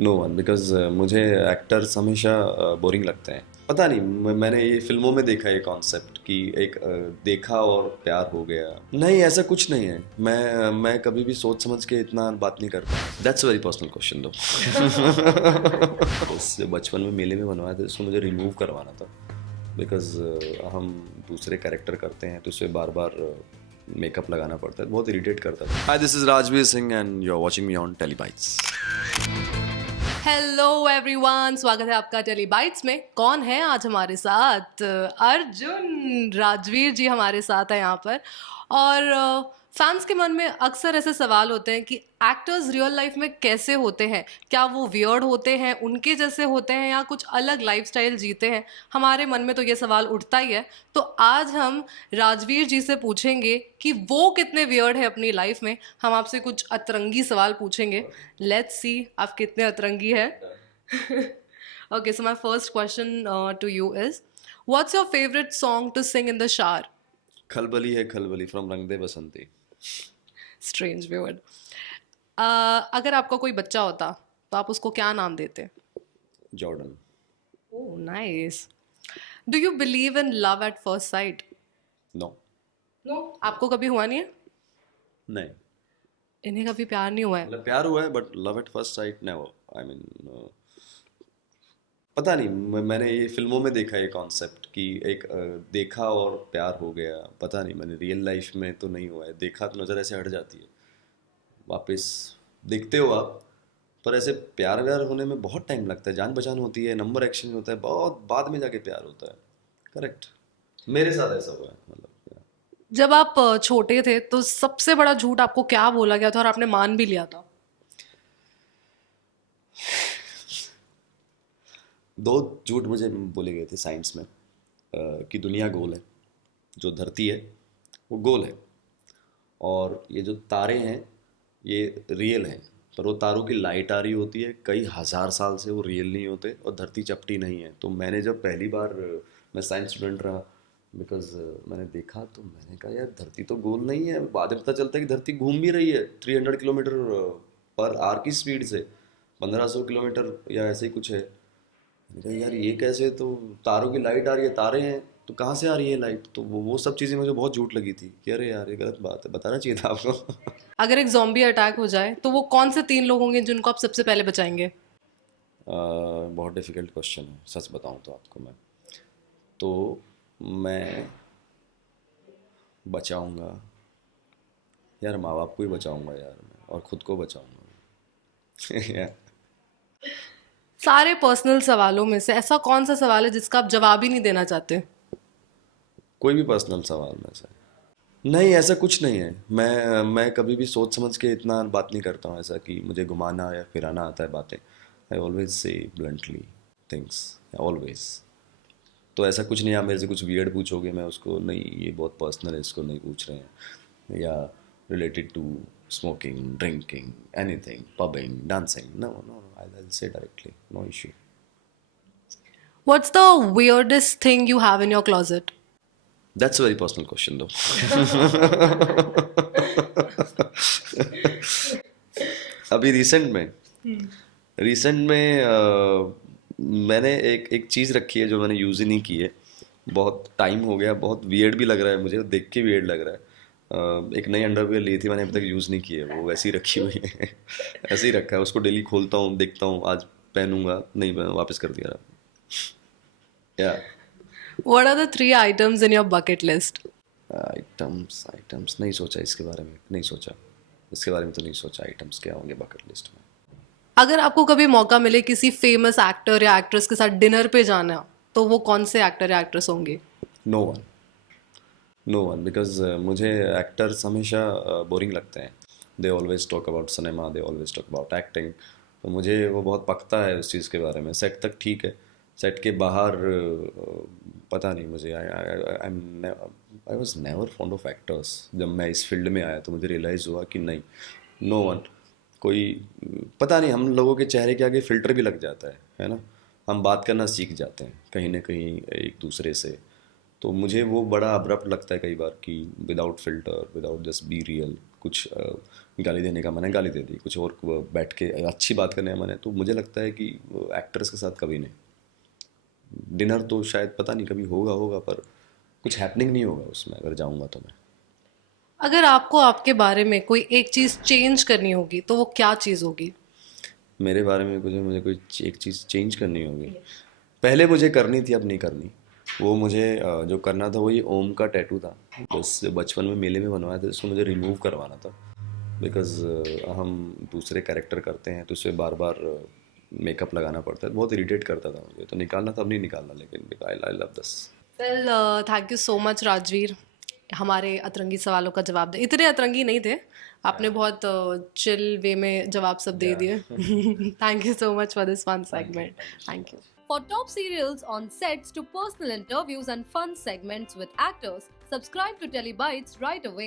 No one because मुझे actors हमेशा boring लगते हैं। पता नहीं, मैंने ये फिल्मों में देखा है कॉन्सेप्ट कि एक देखा और प्यार हो गया। नहीं, ऐसा कुछ नहीं है। मैं कभी भी सोच समझ के इतना बात नहीं करता। दैट्स वेरी पर्सनल क्वेश्चन दो। जो बचपन में मेले में बनवाया था उसको मुझे रिमूव करवाना था बिकॉज हम दूसरे कैरेक्टर करते हैं तो उसे बार बार मेकअप लगाना पड़ता है, बहुत इरिटेट करता था। Hi, this is Rajveer Singh and you are watching me on Telebytes. Hello everyone, स्वागत है आपका टेली बाइट्स में। कौन है आज हमारे साथ? अर्जुन राजवीर जी हमारे साथ है यहाँ पर। और फैंस के मन में अक्सर ऐसे सवाल होते हैं कि एक्टर्स रियल लाइफ में कैसे होते हैं। क्या वो वियर्ड होते हैं, उनके जैसे होते हैं, या कुछ अलग लाइफस्टाइल जीते हैं? हमारे मन में तो ये सवाल उठता ही है। तो आज हम राजवीर जी से पूछेंगे कि वो कितने वियर्ड है अपनी लाइफ में। हम आपसे कुछ अतरंगी सवाल पूछेंगे। लेट्स सी आप कितने अतरंगी है। Okay, so my first question to you is, what's your favorite song to sing in the shower? खलबली है खलबली फ्रॉम रंग दे बसंती। Strange word. अगर आपका कोई बच्चा होता तो आप उसको क्या नाम देते? Jordan. Oh, nice. Do you believe in love at first sight? No. No. आपको कभी हुआ नहीं है? नहीं, इन्हें कभी प्यार नहीं हुआ है? मतलब प्यार हुआ है but love at first sight never. I mean, पता नहीं, मैंने ये फिल्मों में देखा है कॉन्सेप्ट कि एक देखा और प्यार हो गया। पता नहीं, मैंने रियल लाइफ में तो नहीं हुआ है। देखा तो नज़र ऐसे हट जाती है, वापस देखते हो आप, पर ऐसे प्यार व्यार होने में बहुत टाइम लगता है। जान पहचान होती है, नंबर एक्सचेंज होता है, बहुत बाद में जाके प्यार होता है। करेक्ट, मेरे साथ ऐसा हुआ है मतलब। जब आप छोटे थे तो सबसे बड़ा झूठ आपको क्या बोला गया था और आपने मान भी लिया था? दो झूठ मुझे बोले गए थे साइंस में, कि दुनिया गोल है, जो धरती है वो गोल है, और ये जो तारे हैं ये रियल हैं। पर वो तारों की लाइट आ रही होती है कई हजार साल से, वो रियल नहीं होते, और धरती चपटी नहीं है। तो मैंने जब पहली बार, मैं साइंस स्टूडेंट रहा, बिकॉज मैंने देखा तो मैंने कहा यार धरती तो गोल नहीं है। बाद में पता चलता है कि धरती घूम भी रही है 300 किलोमीटर पर आवर की स्पीड से, 1500 किलोमीटर या ऐसे ही कुछ है। मैंने कहा यार ये कैसे, तो तारों की लाइट आ रही है, तारे हैं तो कहाँ से आ रही है लाइट? तो वो सब चीज़ें मुझे बहुत झूठ लगी थी कि अरे यार ये गलत बात है, बताना चाहिए था आपको। अगर एक जॉम्बी अटैक हो जाए तो वो कौन से 3 लोग होंगे जिनको आप सबसे पहले बचाएंगे? बहुत डिफिकल्ट क्वेश्चन है, सच बताऊं तो आपको मैं, तो मैं बचाऊंगा यार, माँ बाप को ही बचाऊंगा यार मैं, और खुद को बचाऊंगा। यार, सारे पर्सनल सवालों में से ऐसा कौन सा सवाल है जिसका आप जवाब ही नहीं देना चाहते? कोई भी पर्सनल सवाल में से। नहीं, ऐसा कुछ नहीं है। मैं कभी भी सोच समझ के इतना बात नहीं करता हूँ, ऐसा कि मुझे घुमाना या फिराना आता है बातें। I always say bluntly things, always. तो ऐसा कुछ नहीं, आप मेरे से कुछ वियर्ड पूछोगे मैं उसको नहीं, ये बहुत पर्सनल है, इसको नहीं पूछ रहे हैं, या related to smoking, drinking, anything, pubbing, dancing, no no, I say directly no issue. What's the weirdest thing you have in your closet? That's very personal question दो। अभी रिसेंट में मैंने एक एक चीज़ रखी है जो मैंने यूज़ ही नहीं की है। बहुत टाइम हो गया, बहुत वियर्ड भी लग रहा है मुझे, देख के वियर्ड लग रहा है। एक नई अंडरवियर ली थी मैंने, अभी तक यूज़ नहीं की है, वो वैसी ही रखी हुई है। ऐसे ही रखा है उसको, डेली खोलता हूँ, देखता हूँ, आज पहनूंगा, नहीं वापस कर दिया। या What are the 3 items in your bucket list? Items items नहीं सोचा, इसके बारे में नहीं सोचा, इसके बारे में तो नहीं सोचा आइटम्स क्या होंगे बकेट लिस्ट में। अगर आपको कभी मौका मिले किसी फेमस एक्टर या एक्ट्रेस के साथ डिनर पे जाना, तो वो कौन से एक्टर या एक्ट्रेस होंगे? No one. No one because मुझे एक्टर्स हमेशा बोरिंग लगते हैं। They always talk about cinema, they always talk about acting. तो मुझे वो बहुत पकता है उस चीज़ के बारे में। सेट तक ठीक है, सेट के बाहर पता नहीं मुझे। I was never fond of actors. जब मैं इस फील्ड में आया तो मुझे रियलाइज़ हुआ कि नहीं, नो वन। कोई पता नहीं, हम लोगों के चेहरे के आगे फ़िल्टर भी लग जाता है ना। हम बात करना सीख जाते हैं कहीं ना कहीं एक दूसरे से। तो मुझे वो बड़ा अब्रप्ट लगता है कई बार कि without filter, without just be real, कुछ गाली देने का मन है गाली दे दी, कुछ और बैठ के अच्छी बात करने का मन है, तो मुझे लगता है कि एक्टर्स के साथ कभी नहीं। डिनर तो शायद पता नहीं कभी होगा होगा, पर कुछ हैपनिंग नहीं होगा उसमें अगर जाऊंगा तो मैं। अगर आपको आपके बारे में कोई एक चीज़ चेंज करनी होगी तो वो क्या चीज़ होगी? मेरे बारे में कुछ मुझे कोई एक चीज़ चेंज करनी होगी, पहले मुझे करनी थी अब नहीं करनी। वो मुझे जो करना था वही ओम का टैटू था, बस जो बचपन में मेले में बनवाया था, उसको मुझे रिमूव करवाना था। बिकॉज हम दूसरे कैरेक्टर करते हैं तो उसे बार बार मेकअप लगाना पड़ता है, बहुत इरिटेट करता था मुझे, तो निकालना था, अब नहीं निकालना, लेकिन I love this. Well, thank you so much Rajveer, हमारे अतरंगी सवालों का जवाब दे, इतने अतरंगी नहीं थे आपने, बहुत चिल वे में जवाब सब दे दिए। Thank you so much for this fun segment. Thank you. For top serials on sets to personal interviews and fun segments with actors, subscribe to Telebytes right away.